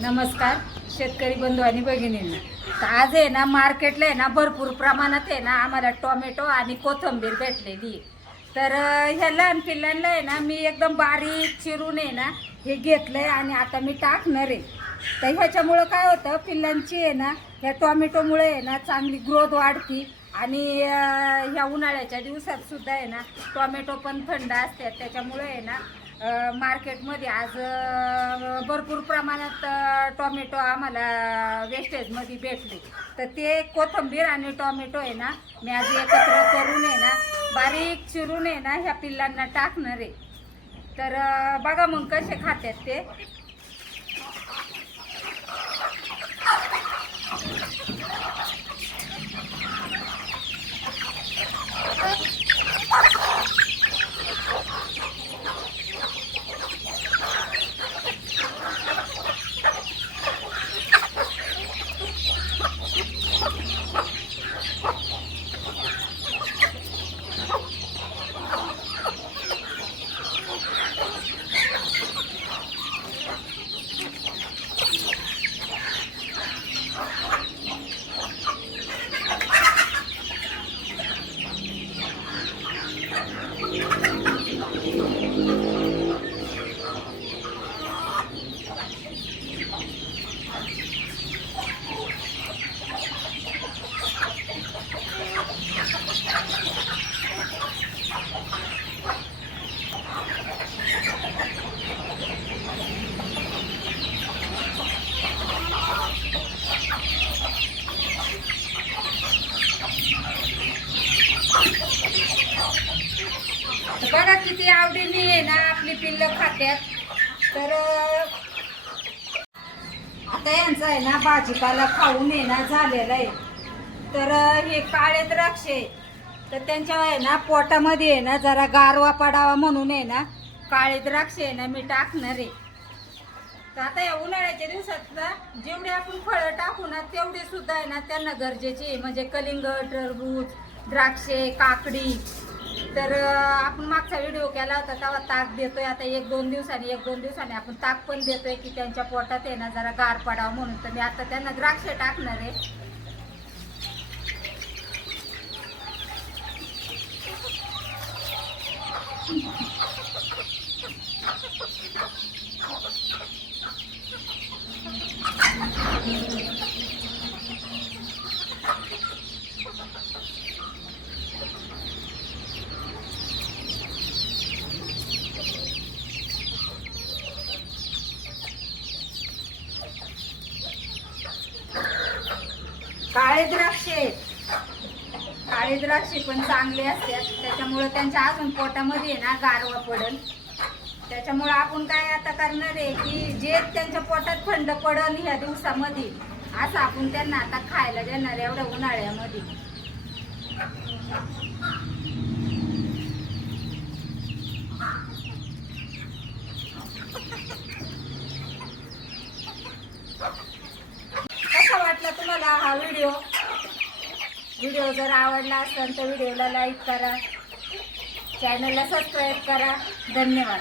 नमस्कार शेतकरी बंधू आणि भगिनींना. तर आज आहे ना मार्केटला आहे ना भरपूर प्रमाणात आहे ना आम्हाला टोमॅटो आणि कोथिंबीर भेटलेली. तर ह्या लहान पिल्लांना आहे ना मी एकदम बारीक चिरून आहे ना हे घेतलं आहे आणि आता मी टाकणार आहे. तर ह्याच्यामुळं काय होतं पिल्लांची आहे ना ह्या टोमॅटोमुळे आहे ना चांगली ग्रोथ वाढती. आणि ह्या उन्हाळ्याच्या दिवसात सुद्धा आहे ना टोमॅटो पण थंड असतात. त्याच्यामुळे आहे ना मार्केटमध्ये आज भरपूर प्रमाणात टोमॅटो आम्हाला वेस्टेजमध्ये भेटले. तर ते कोथिंबीर आणि टोमॅटो आहे ना मी आज एकत्र करून आहे ना बारीक चिरून आहे ना ह्या पिल्लांना टाकणार आहे. तर बघा मग कसे खातात ते. बघा किती आवडीने आहे ना आपली पिल्लं खात्यात. तर आता यांचं आहे ना भाजीपाला खाऊन आहे ना झालेलं आहे. तर हे काळे द्राक्षे तर त्यांच्या आहे ना पोटामध्ये आहे ना जरा गारवा पडावा म्हणून आहे ना काळे द्राक्ष आहे ना मी टाकणार आहे. तर आता या उन्हाळ्याच्या दिवसात ना जेवढे आपण फळं टाकू ना तेवढे सुद्धा आहे ना त्यांना गरजेचे आहे. म्हणजे कलिंगड टरबूज द्राक्षे काकडी तर आपण मागचा व्हिडिओ केला होता तेव्हा ताक देतोय. आता एक दोन दिवसांनी एक दोन दिवसांनी आपण ताक पण देतोय की त्यांच्या पोटात आहे ना जरा गार पडावं म्हणून. तर मी आता त्यांना द्राक्ष टाकणार आहे. काळे द्राक्षे आहेत. काळे द्राक्षे पण चांगले असतात. त्याच्यामुळे त्यांच्या अजून पोटामध्ये आहे ना गारवा पडल. त्याच्यामुळे आपण काय आता करणार आहे की जे त्यांच्या पोटात थंड पडल ह्या दिवसामध्ये असं आपण त्यांना आता खायला देणार आहे एवढ्या उन्हाळ्यामध्ये कसा वाटला तुम्हाला हा व्हिडिओ व्हिडिओ जर आवडला असेल तर व्हिडिओला लाईक करा. चॅनलला सबस्क्राईब करा. धन्यवाद.